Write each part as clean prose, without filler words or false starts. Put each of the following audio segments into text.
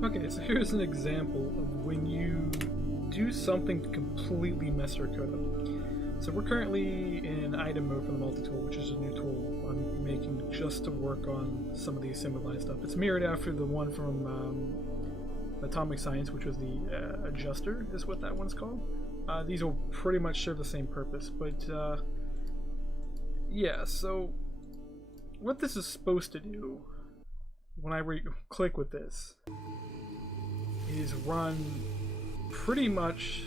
Okay, so here's an example of when you do something to completely mess your code up. So we're currently in item mode for the multi-tool, which is a new tool I'm making just to work on some of the assembly line stuff. It's mirrored after the one from Atomic Science, which was the adjuster, is what that one's called. These will pretty much serve the same purpose, but yeah, so what this is supposed to do when I click with this is run pretty much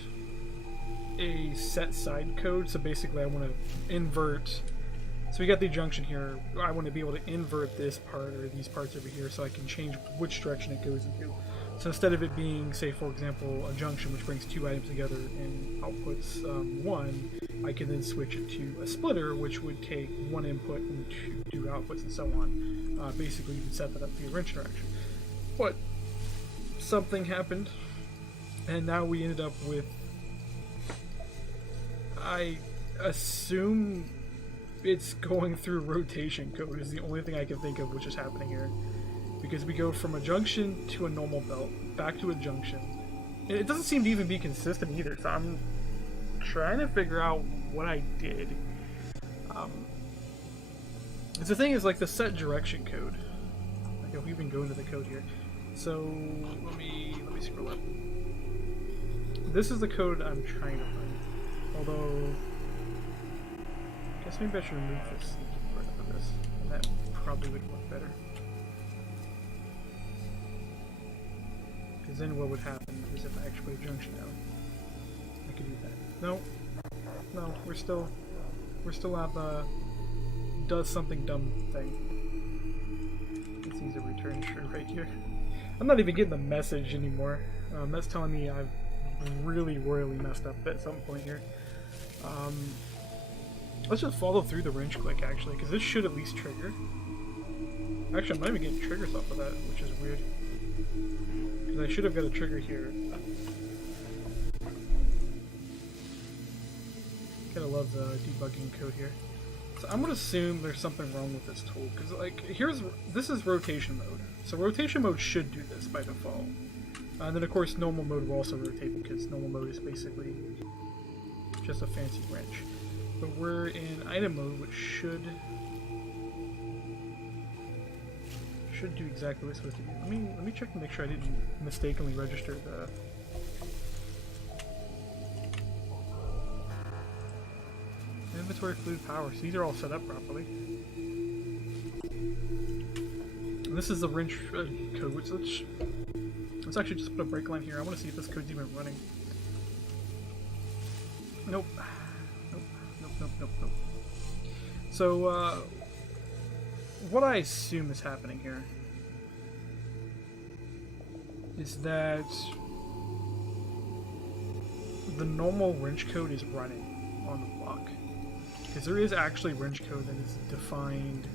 a set side code. So basically I want to invert, so we got the junction here, I want to be able to invert this part or these parts over here so I can change which direction it goes into. So instead of it being, say for example, a junction which brings two items together and outputs one, I can then switch it to a splitter which would take one input and two outputs and so on. Basically you can set that up for your wrench interaction. But something happened and now we ended up with, I assume it's going through rotation code is the only thing I can think of which is happening here. Because we go from a junction to a normal belt, back to a junction. And it doesn't seem to even be consistent either, so I'm trying to figure out what I did. The thing is, like, the set direction code. Like, if we even go into the code here. So, let me scroll up. This is the code I'm trying to find. Although, I guess maybe I should remove this part of this. And that probably would work better. Because then what would happen is if I actually put a junction down, I could do that. No, we're still at the does something dumb thing. Let's use a return true right here. I'm not even getting the message anymore. That's telling me I've really royally messed up at some point here. Let's just follow through the wrench click actually, because this should at least trigger. Actually, I'm not even getting triggers off of that, which is weird. Because I should have got a trigger here. Kinda love the debugging code here. So I'm gonna assume there's something wrong with this tool, because like this is rotation mode. So rotation mode should do this by default. And then of course normal mode will also rotate because normal mode is basically just a fancy wrench. But we're in item mode, which should do exactly what it's supposed to do. Let me check to make sure I didn't mistakenly register the inventory fluid power. So these are all set up properly. And this is the wrench code, which let's actually just put a break line here. I want to see if this code's even running. Nope. Nope. So, what I assume is happening here is that the normal wrench code is running on the block. Because there is actually wrench code that is defined.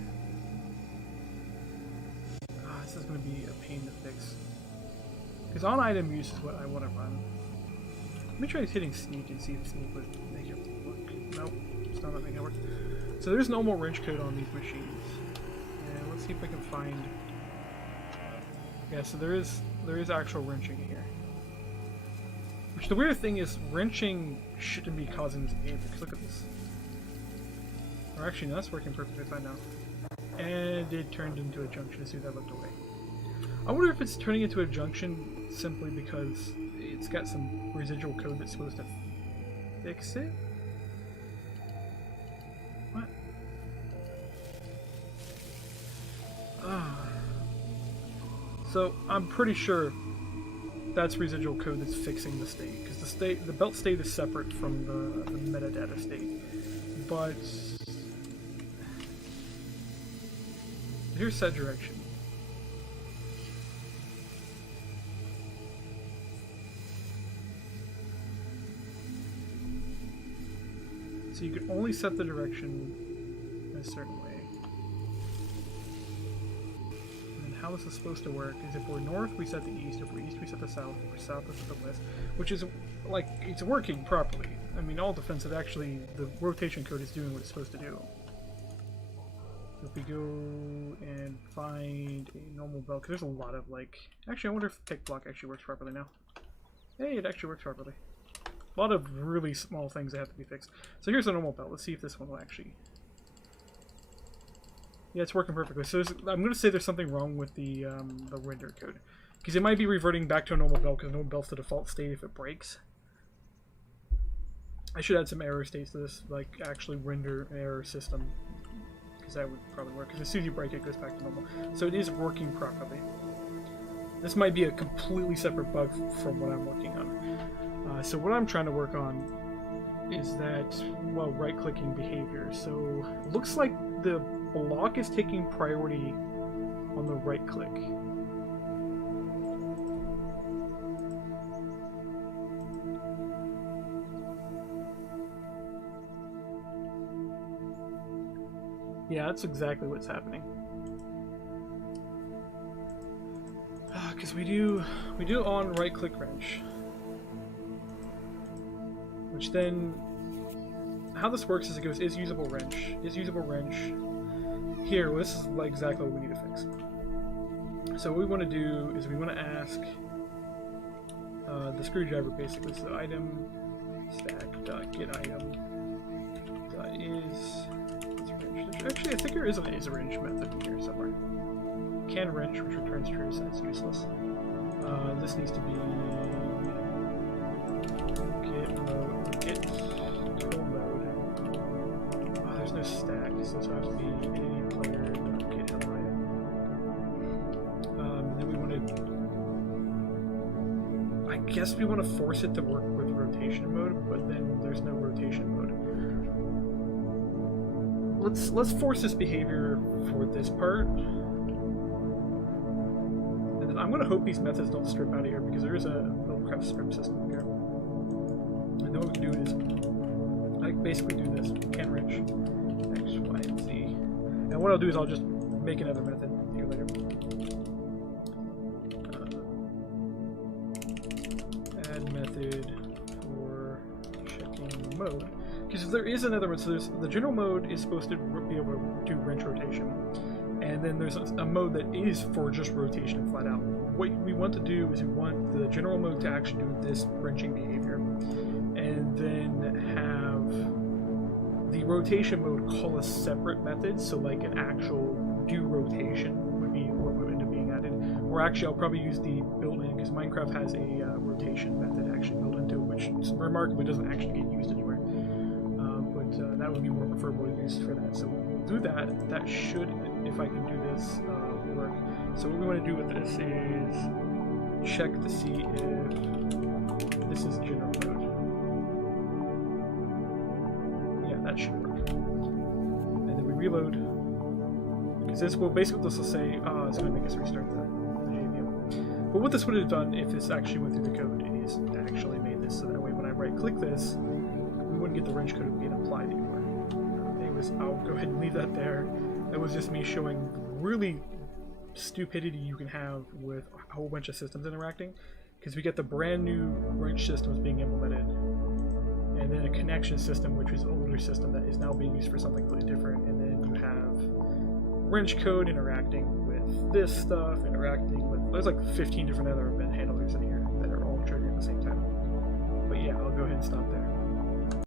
This is going to be a pain to fix. Because on item use is what I want to run. Let me try hitting sneak and see if sneak would make it work. Nope, it's not making it work. So there's normal wrench code on these machines. And let's see if I can find. Yeah, so there is actual wrenching here. Which the weird thing is, wrenching shouldn't be causing this behavior. Because look at this. Or actually, no, that's working perfectly fine now. And it turned into a junction as soon as I looked away. I wonder if it's turning into a junction simply because it's got some residual code that's supposed to fix it? What? So I'm pretty sure that's residual code that's fixing the state, because the belt state is separate from the metadata state. But here's set direction. So you can only set the direction in a certain way. And how this is supposed to work is if we're north, we set the east. If we're east, we set the south. If we're south, we set the west. Which is, like, it's working properly. I mean, all defensive, actually, the rotation code is doing what it's supposed to do. So if we go and find a normal belt, because there's a lot of like, actually I wonder if the tick block actually works properly now. Hey, it actually works properly. A lot of really small things that have to be fixed. So here's a normal belt. Let's see if this one will actually... Yeah, it's working perfectly. So I'm going to say there's something wrong with the render code. Because it might be reverting back to a normal belt, because normal belt's the default state if it breaks. I should add some error states to this, like actually render an error system. Because that would probably work. Because as soon as you break it, it goes back to normal. So it is working properly. This might be a completely separate bug from what I'm working on. So what I'm trying to work on is that, well, right-clicking behavior. So it looks like the block is taking priority on the right-click. Yeah, that's exactly what's happening. Because we do on right-click wrench. Which then, how this works is it goes is usable wrench. Here, well, this is like exactly what we need to fix. So what we want to do is we want to ask the screwdriver basically. So item stack dot get item dot is wrench. Actually, I think there is a wrench method in here somewhere. Can wrench, which returns true, so that's useless. This needs to be get tool mode. Oh, there's no stack, so this has to be any player get help item. Then we want to, I guess we want to force it to work with rotation mode, but then there's no rotation mode. Let's force this behavior for this part. And then I'm gonna hope these methods don't strip out of here because there is a buildcraft strip system here. And then what we can do is I basically do this. Can wrench X, Y, and Z. And what I'll do is I'll just make another method here later. Add method for checking mode. Because if there is another one, so there's the general mode is supposed to be able to do wrench rotation. And then there's a mode that is for just rotation flat out. What we want to do is we want the general mode to actually do this wrenching behavior. And then have the rotation mode call a separate method, so like an actual do rotation would be what would end up being added. Or actually I'll probably use the built-in, because Minecraft has a rotation method actually built into it, which remarkably doesn't actually get used anywhere. That would be more preferable use for that. So we'll do that. That should, if I can do this, work. So what we want to do with this is check to see if this is general mode. Yeah, that should work. And then we reload. Because this will basically this will say, it's going to make us restart the JVM. But what this would have done if this actually went through the code is actually made this so that way when I right click this, we wouldn't get the wrench code being applied anymore. Anyways, I'll go ahead and leave that there. That was just me showing really stupidity you can have with a whole bunch of systems interacting, because we get the brand new wrench systems being implemented, and then a connection system which is an older system that is now being used for something completely different, and then you have wrench code interacting with this stuff, interacting with, there's like 15 different other event handlers in here that are all triggering at the same time. But yeah, I'll go ahead and stop there.